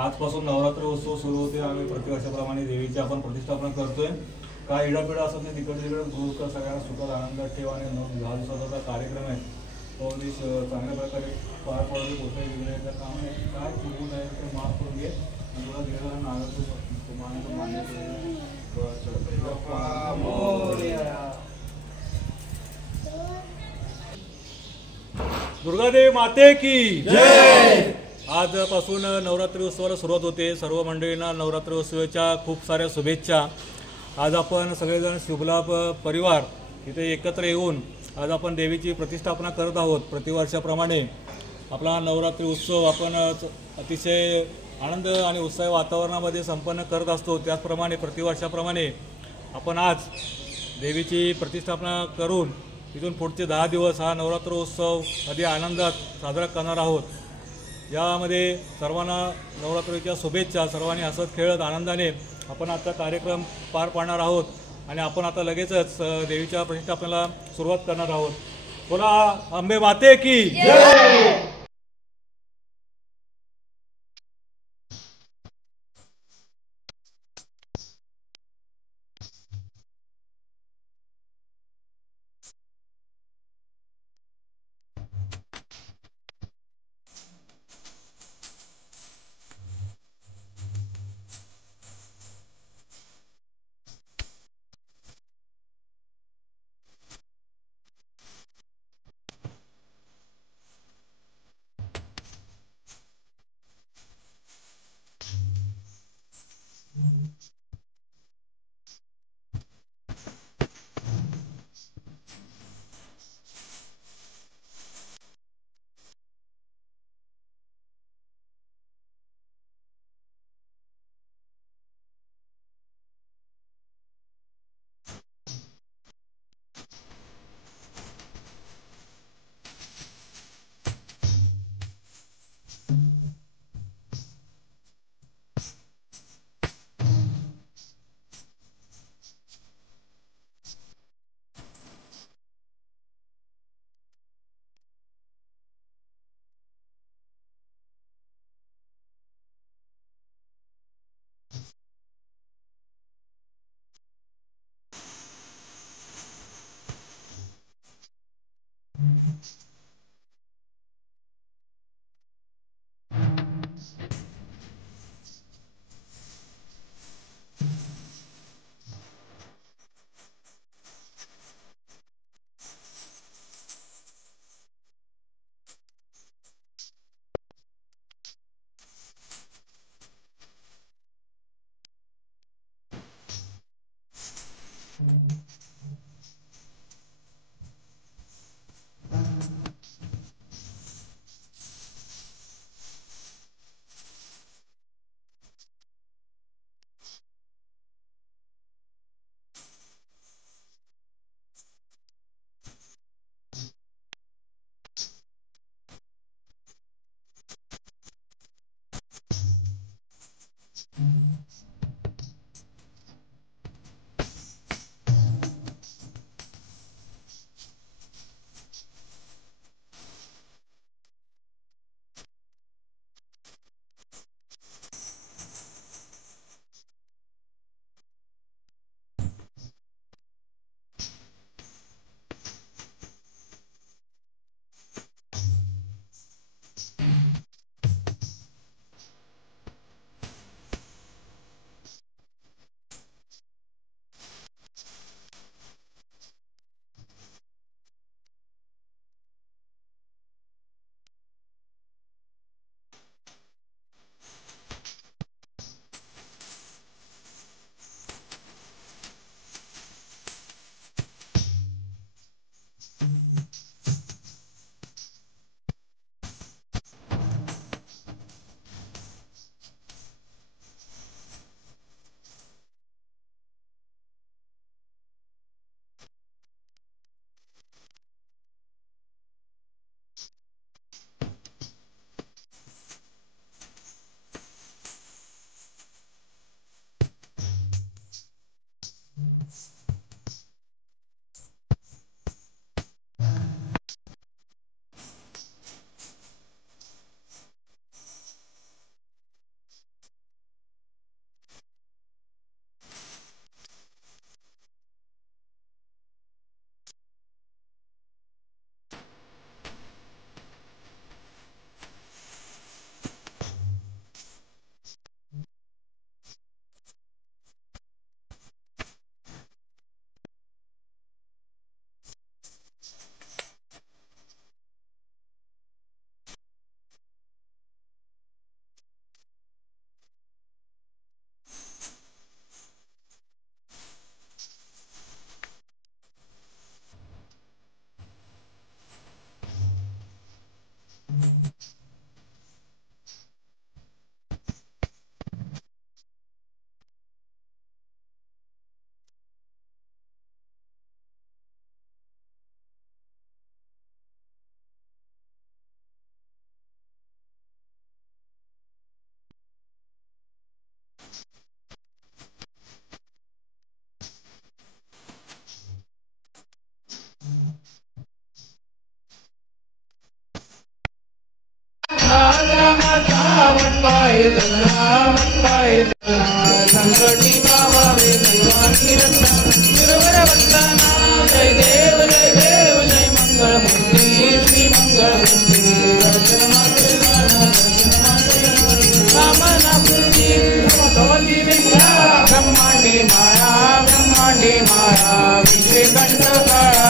आजपासून नवरात्र उत्सव सुरू होते। आम्ही प्रतिवर्षाप्रमाणे देवीची आपण प्रतिष्ठापना करतोय। काय इडापिडा असत नाही, तिकडे दूर कर, सगळ्यांना सुखात आनंदात ठेवा आणि 10 दिवसाचा कार्यक्रम आहे तो चांगल्या प्रकारे पार पाडून कोणत्याही विघ्नाचं काम आहे, काय चुकून आहे ते माफ करून घे आणि तुला दिलेला नारळ मान्य दुर्गादेवी माते की जय। आजपासून नवरात्री उत्सवाला सुरुवात होते। सर्व मंडळींना नवरात्री उत्सवाच्या खूप साऱ्या शुभेच्छा। आज आपण सगळेजण शुभलाभ परिवार इथे एकत्र येऊन आज आपण देवीची प्रतिष्ठापना करत आहोत। प्रतिवर्षाप्रमाणे आपला नवरात्री उत्सव आपण अतिशय आनंद आणि उत्साही वातावरणामध्ये संपन्न करत असतो। त्याचप्रमाणे प्रतिवर्षाप्रमाणे आपण आज देवीची प्रतिष्ठापना करून इथून पुढचे 10 दिवस हा नवरात्र उत्सव अगदी आनंदात साजरा करणार आहोत। यामध्ये सर्वांना नवरात्रीच्या शुभेच्छा। सर्वांनी हसत खेळत आनंदाने आपण आता कार्यक्रम पार पाडणार आहोत आणि आपण आता लगेचच देवीच्या प्रतिष्ठापनेला सुरुवात करणार आहोत। बोला अंबे माते की जय। संकटी पावावे दैवानी रक्षा गुरुवर वंदना जय देव जय मंगल मूर्ती श्री मंगल मूर्ती दर्शन मात्र कामना पूर्ती भगवती विद्या ब्रह्मांडी माया विषय कंठ काळा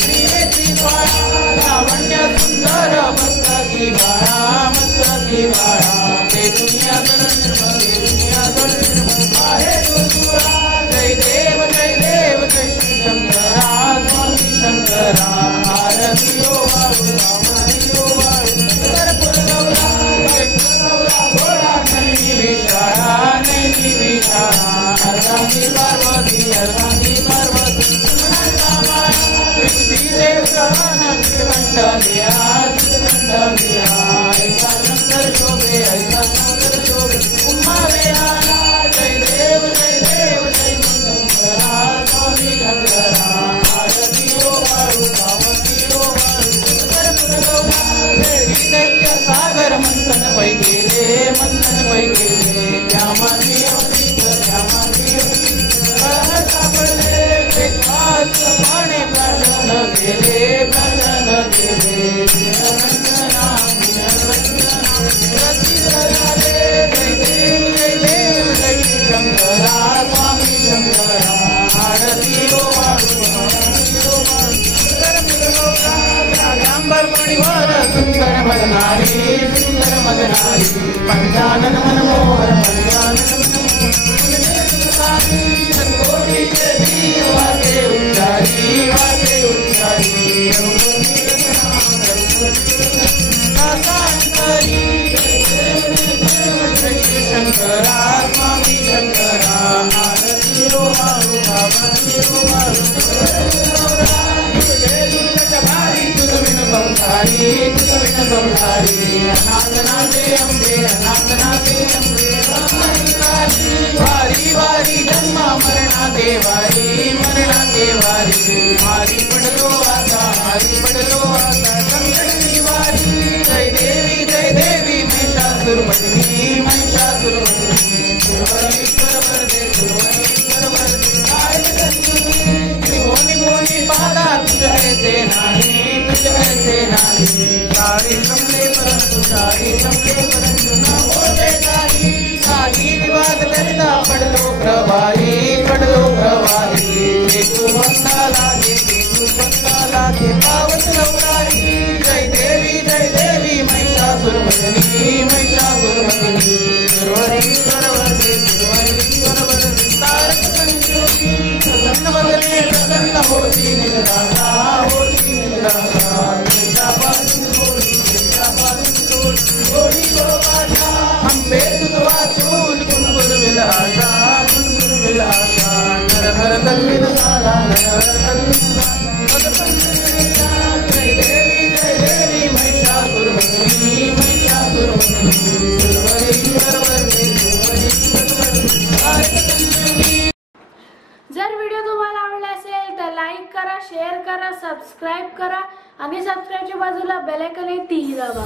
श्रीवेत्री स्वाहा लावण्य सुंदर मस्तकी बाळा ते दुनिया आहे तुझा जय देव जय श्री शंकरा स्वामी शंकरा आरती ओ वाळू कर्पूर गौरा घोडा नैनी विशाळा अर्धांगी पार्वती देव सहन कंठलिया ऐसा सुंदर शोभे उमावे आला जय देव जय मंगला स्वामी शंकरा आरती ओ वाळू कर्पूर गौरा दैत्य सागर मंथन पै गेले त्यामागे सापडले वेदास पाणे प्राशन केले प्रसिद्ध झाले जय देव जय शंकरा स्वामी शंकरा आरती ओ वाळू परिवार सुंदर मदनारी पंचानन मनमोहर संकोटी देवी वाके उच्चारी शंकरा स्वामी शंकरा आरती ओ वाळू संसारी अनाथनाथे अंबे वारी जन्मा मरणा देवारी मारी पडलो आता संकट निवारी जय देवी महिषासुरमर्दिनी सुरवरीश्वर वरदे त्रिभुवनी पादा तुझ ऐसे नाही सारी संले परंतु न होते काही विवाद करता पडलो प्रवाही तू भक्ता लागे पावत लवकारी जय देवी महिषासुरमर्दिनी सुरवरीश्वर वरदे तारक संज्योती प्रसन्न बदले प्रसन्न होती निराशा अंबे तुझ वाचून कुंकुर विलासा नरहर तल्लीन झाला जय देवी महिषासुरमर्दिनी सुरवरीश्वर वरदे जर व्हिडिओ तुम्हाला आवडला असेल तर लाईक करा, शेअर करा, सबस्क्राईब करा आणि सबस्क्राईबच्या बाजूला बेल आयकॉन आहे तीही दाबा.